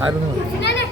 I don't know.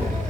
아!